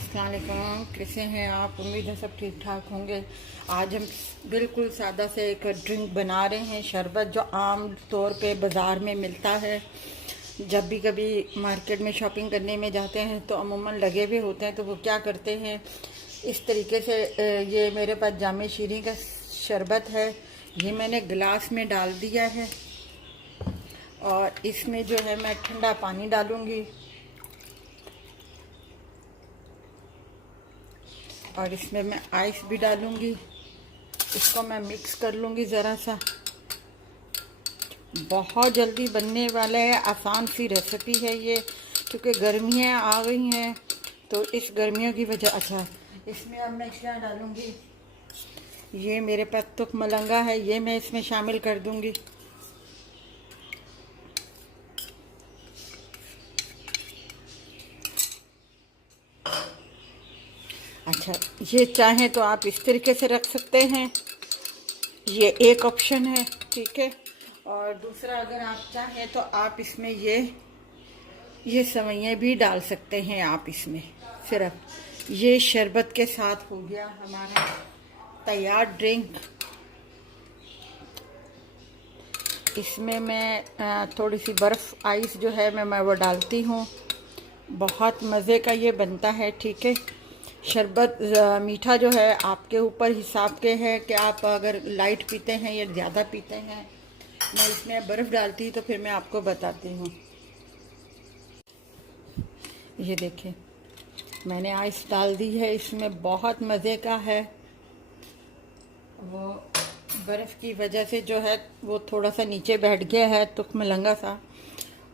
अस्सलाम वालेकुम। कैसे हैं आप? उम्मीद है सब ठीक ठाक होंगे। आज हम बिल्कुल सादा से एक ड्रिंक बना रहे हैं, शरबत, जो आम तौर पे बाज़ार में मिलता है। जब भी कभी मार्केट में शॉपिंग करने में जाते हैं तो अमूमन लगे हुए होते हैं, तो वो क्या करते हैं, इस तरीके से ये मेरे पास जामे शीरी का शरबत है, ये मैंने गिलास में डाल दिया है और इसमें जो है मैं ठंडा पानी डालूँगी और इसमें मैं आइस भी डालूँगी। इसको मैं मिक्स कर लूँगी ज़रा सा। बहुत जल्दी बनने वाला है, आसान सी रेसिपी है ये, क्योंकि गर्मियाँ आ गई हैं तो इस गर्मियों की वजह। अच्छा, इसमें अब मैं क्या डालूँगी, ये मेरे पास तुख मलंगा है, ये मैं इसमें शामिल कर दूँगी। अच्छा, ये चाहें तो आप इस तरीके से रख सकते हैं, ये एक ऑप्शन है, ठीक है। और दूसरा, अगर आप चाहें तो आप इसमें ये सेवइयाँ भी डाल सकते हैं आप इसमें। सिर्फ ये शरबत के साथ हो गया हमारा तैयार ड्रिंक। इसमें मैं थोड़ी सी बर्फ़ आइस जो है मैं वो डालती हूँ। बहुत मज़े का ये बनता है, ठीक है। शरबत मीठा जो है आपके ऊपर हिसाब के है कि आप अगर लाइट पीते हैं या ज़्यादा पीते हैं। मैं इसमें बर्फ़ डालती हूँ तो फिर मैं आपको बताती हूँ। ये देखिए, मैंने आइस डाल दी है इसमें, बहुत मज़े का है। वो बर्फ़ की वजह से जो है वो थोड़ा सा नीचे बैठ गया है, तुख मलंगा सा,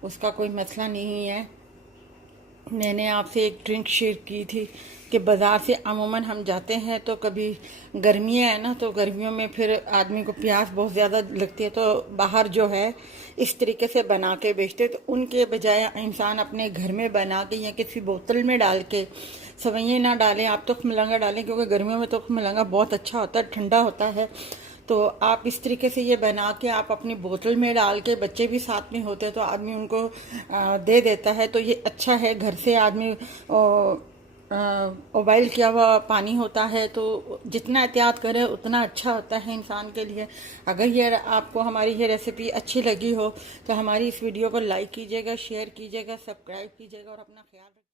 उसका कोई मसला नहीं है। मैंने आपसे एक ड्रिंक शेयर की थी कि बाज़ार से अमूमन हम जाते हैं तो कभी गर्मियाँ है ना, तो गर्मियों में फिर आदमी को प्यास बहुत ज़्यादा लगती है, तो बाहर जो है इस तरीके से बना के बेचते, तो उनके बजाय इंसान अपने घर में बना के या किसी बोतल में डाल के, सेवइयाँ ना डालें आप, तुख मलंगा डालें, क्योंकि गर्मियों में तुख मलंगा बहुत अच्छा होता है, ठंडा होता है। तो आप इस तरीके से ये बना के आप अपनी बोतल में डाल के, बच्चे भी साथ में होते हैं तो आदमी उनको दे देता है, तो ये अच्छा है। घर से आदमी उबाइल किया हुआ पानी होता है, तो जितना एहतियात करे उतना अच्छा होता है इंसान के लिए। अगर ये आपको हमारी ये रेसिपी अच्छी लगी हो तो हमारी इस वीडियो को लाइक कीजिएगा, शेयर कीजिएगा, सब्सक्राइब कीजिएगा और अपना ख्याल रखिएगा।